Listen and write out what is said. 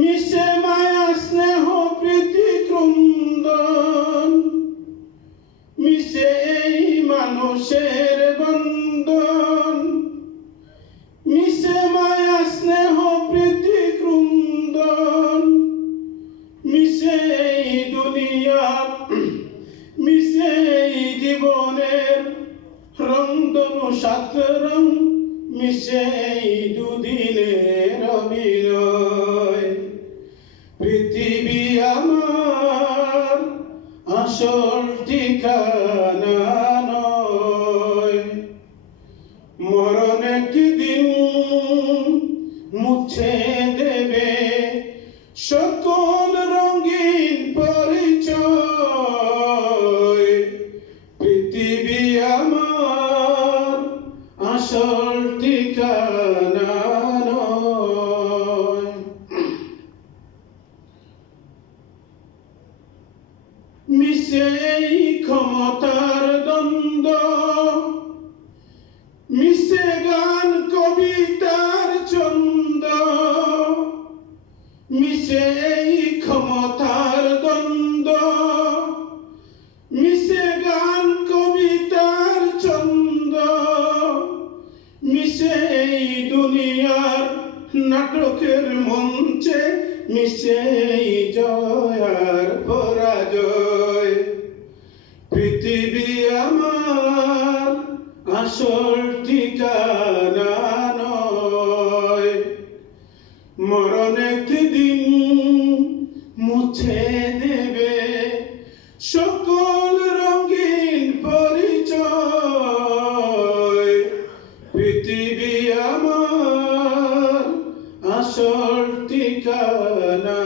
মিশে মায়া স্নেহ প্রীতি ক্রন্দন, মিশে এই মানুষের বন্ধন, মিশে মায়া স্নেহ প্রীতি ক্রন্দন, মিশে এই দুনিয়ার, মিশে এই জীবনের রংধনু সাত রং, মিশে এই দুদিনের অভিনয়। পৃথিবী আমার আসল ঠিকানা নয়, মরণ একদিন মুছে দেবে সকল রঙিন পরিচয়। পৃথিবী আমার আসল ঠিকানা নয়। মিশে এই ক্ষমতার দ্বন্দ্ব, মিশে গান কবিতার ছন্দ, মিশে এই ক্ষমতার দ্বন্দ্ব, মিশে গান কবিতার ছন্দ, মিশে এই দুনিয়ার নাটকের মঞ্চে, মিশে এই জয় আর পরাজয়। পৃথিবী আমার আসল ঠিকানা নয়, মরণ একদিন মুছে দেবে সকল রঙিন পরিচয়। পৃথিবী আমার আসল ঠিকানা